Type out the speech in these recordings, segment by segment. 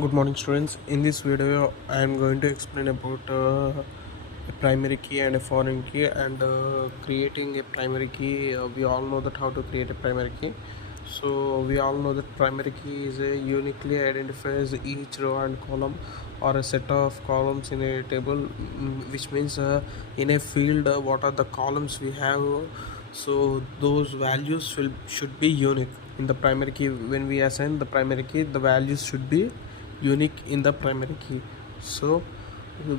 Good morning, students. In this video I am going to explain about a primary key and a foreign key and creating a primary key. We all know that how to create a primary key. So we all know that primary key is a uniquely identifies each row and column or a set of columns in a table, which means in a field what are the columns we have. So those values should be unique in the primary key. When we assign the primary key, the values should be unique in the primary key. So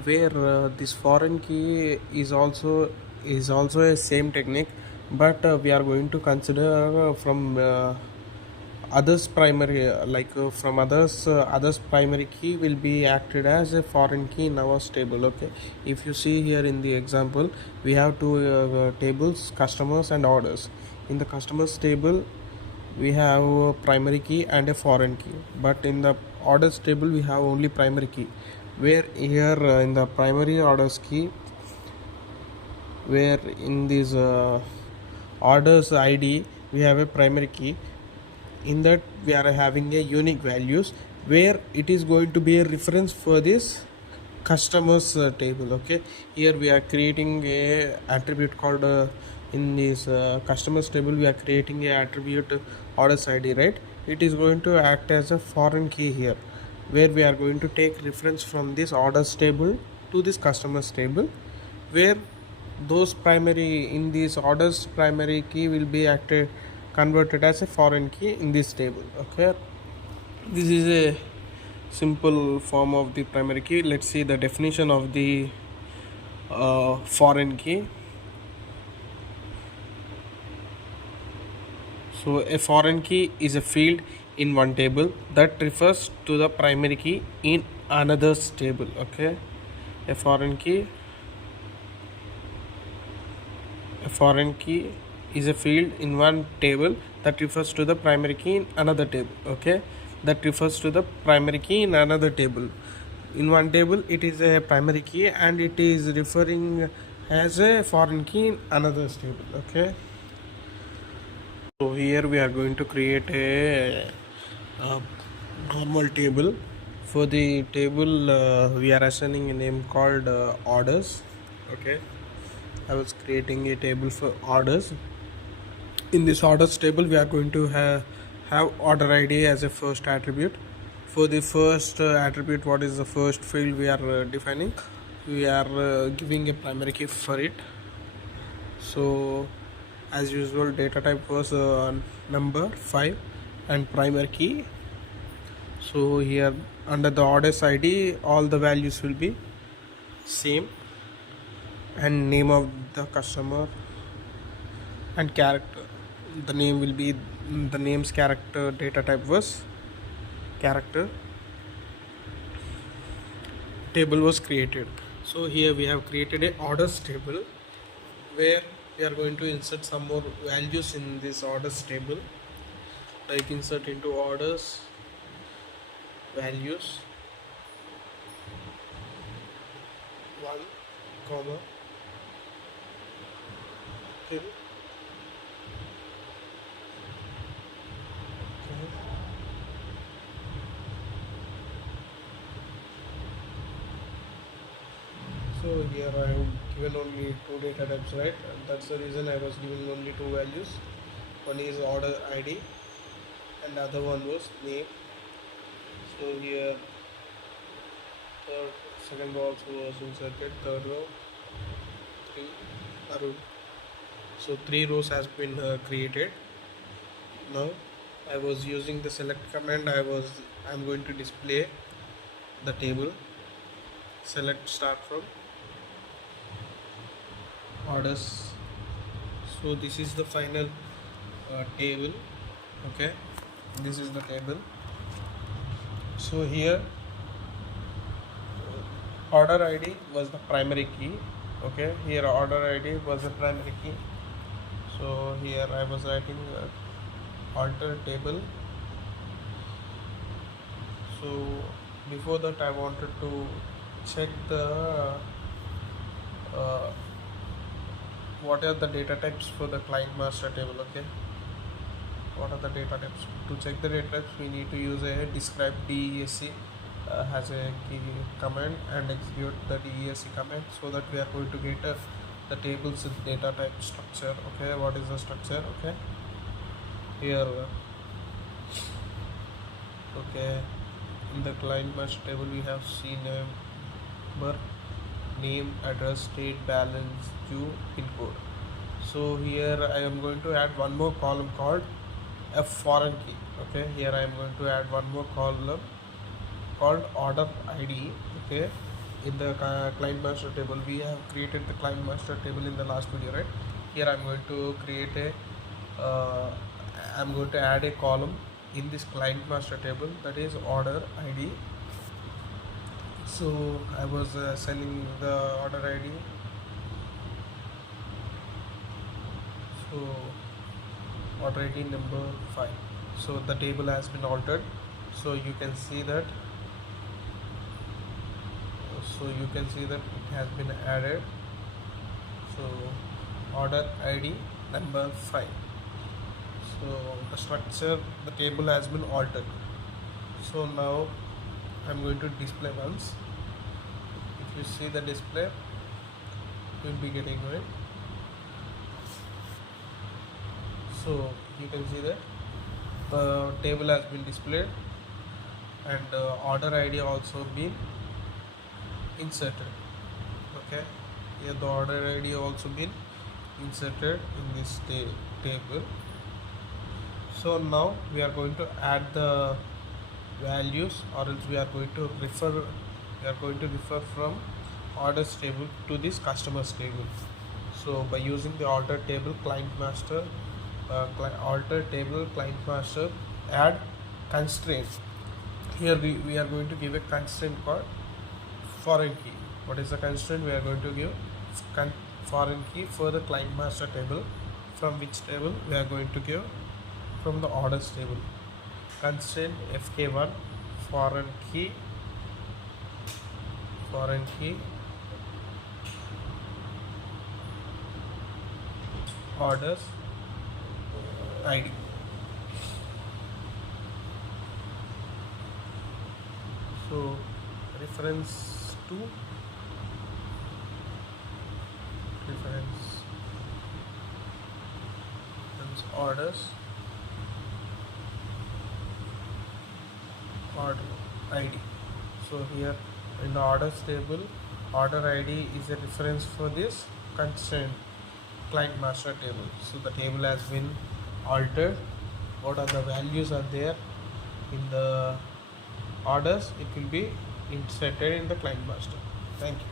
where this foreign key is also a same technique, but we are going to consider from others primary from others primary key will be acted as a foreign key in our table. Okay, if you see here in the example, we have two tables, customers and orders. In the customers table we have a primary key and a foreign key, but in the orders table we have only primary key. Where here in the primary orders key, where in this orders id we have a primary key. In that we are having a unique values, where it is going to be a reference for this customers table. Okay, here we are creating a attribute called in this customers table we are creating a attribute orders id, right? It is going to act as a foreign key here, where we are going to take reference from this orders table to this customers table, where those primary in these orders primary key will be acted converted as a foreign key in this table. Okay, this is a simple form of the primary key. Let's see the definition of the foreign key. So a foreign key is a field in one table that refers to the primary key in another's table. Okay, a foreign key is a field in one table that refers to the primary key in another table. Okay, that refers to the primary key in another table. In one table it is a primary key and it is referring as a foreign key in another table. Okay, so here we are going to create a normal table. For the table we are assigning a name called orders. Okay, I was creating a table for orders. In this orders table we are going to have order id as a first attribute. For the first attribute, what is the first field we are defining? We are giving a primary key for it. So as usual, data type was number 5 and primary key. So here under the orders id all the values will be same, and name of the customer and character, the name will be the name's character. Data type was character. Table was created. So here we have created a orders table, where we are going to insert some more values in this orders table, like insert into orders values 1 comma till so here I have given only two data types, right? And that's the reason I was giving only two values. One is order id and other one was name. So here second row also was inserted, third row 3 Arun. So 3 rows has been created. Now I was using the select command. I'm going to display the table. Select start from orders. So this is the final table. Okay, this is the table. So here order id was the primary key. Okay, here order id was the primary key. So here I was writing alter table. So before that I wanted to check the what are the data types for the client master table. Okay, what are the data types? To check the data types we need to use a describe DESC has a key command and execute the desc command, so that we are going to get the tables with data type structure. Okay, what is the structure? Okay, here, okay, in the client master table we have seen number, name, address, date, balance, due, pin code. So here I am going to add one more column called a foreign key. Okay, here I am going to add one more column called order id. Okay, in the client master table we have created the client master table in the last video, right? Here I'm going to create a I'm going to add a column in this client master table, that is order id. So I was sending the order id. So order id number 5. So the table has been altered, so you can see that it has been added. So order id number 5. So the structure, the table has been altered. So now I'm going to display once. If you see the display, you will be getting it. So you can see that the table has been displayed, and order id also been inserted. Okay, here the order id also been inserted in this table. So now we are going to add the values, or else we are going to refer from orders table to this customers table. So by using the alter table client master, alter table client master, add constraint. Here we are going to give a constraint called foreign key. What is the constraint? We are going to give foreign key for the client master table. From which table? We are going to give from the orders table. Constraint fk1 foreign key orders id. So reference to orders order id. So here in the orders table, order id is a reference for this constraint client master table. So the table has been altered. What are the values are there in the orders, it will be inserted in the client master. Thank you.